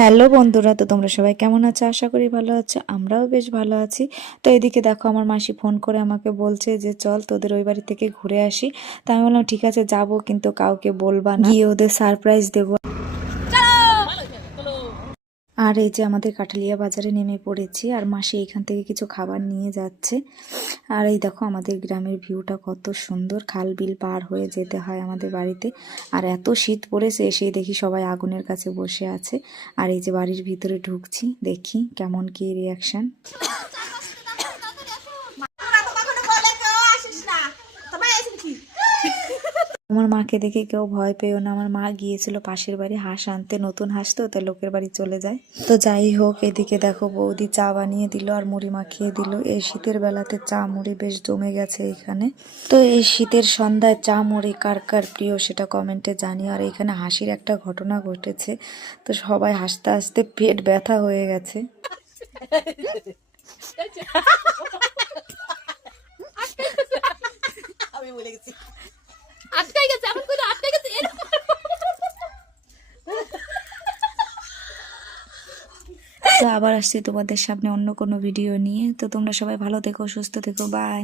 Hello বন্ধুরা, তো তোমরা সবাই কেমন আছো? আশা করি ভালো আছো। আমরাও বেশ ভালো আছি। তো এদিকে দেখো, আমার মাসি ফোন করে আমাকে বলছে যে চল তোদের ওই বাড়ি থেকে ঘুরে আসি। তা আমি বললাম ঠিক আছে যাবো, কিন্তু কাউকে বলবা না, গিয়ে ওদের সারপ্রাইজ দেবো। আর এই যে আমাদের কাঠালিয়া বাজারে নেমে পড়েছি, আর মাসি এখান থেকে কিছু খাবার নিয়ে যাচ্ছে। আর এই দেখো আমাদের গ্রামের ভিউটা কত সুন্দর, খাল বিল পার হয়ে যেতে হয় আমাদের বাড়িতে। আর এত শীত পড়েছে, এসেই দেখি সবাই আগুনের কাছে বসে আছে। আর এই যে বাড়ির ভিতরে ঢুকছি, দেখি কেমন কি রিয়াকশন। আমার মাকে দেখে কেউ ভয় পেও না, আমার মা গিয়েছিল পাশের বাড়ি হাঁস আনতে, নতুন হাঁস তো, তাই লোকের বাড়ি চলে যায়। তো যাই হোক, এদিকে দেখো বৌদি চা বানিয়ে দিল আর মুড়ি মাখিয়ে দিল। এই শীতের বেলাতে চা মুড়ি বেশ জমে গেছে এখানে। তো এই শীতের সন্ধ্যায় চা মুড়ি কার কার প্রিয় সেটা কমেন্টে জানিও। আর এখানে হাসির একটা ঘটনা ঘটেছে, তো সবাই হাসতে হাসতে পেট ব্যথা হয়ে গেছে। আমি বলে গেছি আটকাই গেছে, এমন করে আটকাই গেছে। তো আবার আসছি তোমাদের সামনে অন্য কোনো ভিডিও নিয়ে। তো তোমরা সবাই ভালো থেকো, সুস্থ থেকো, বাই।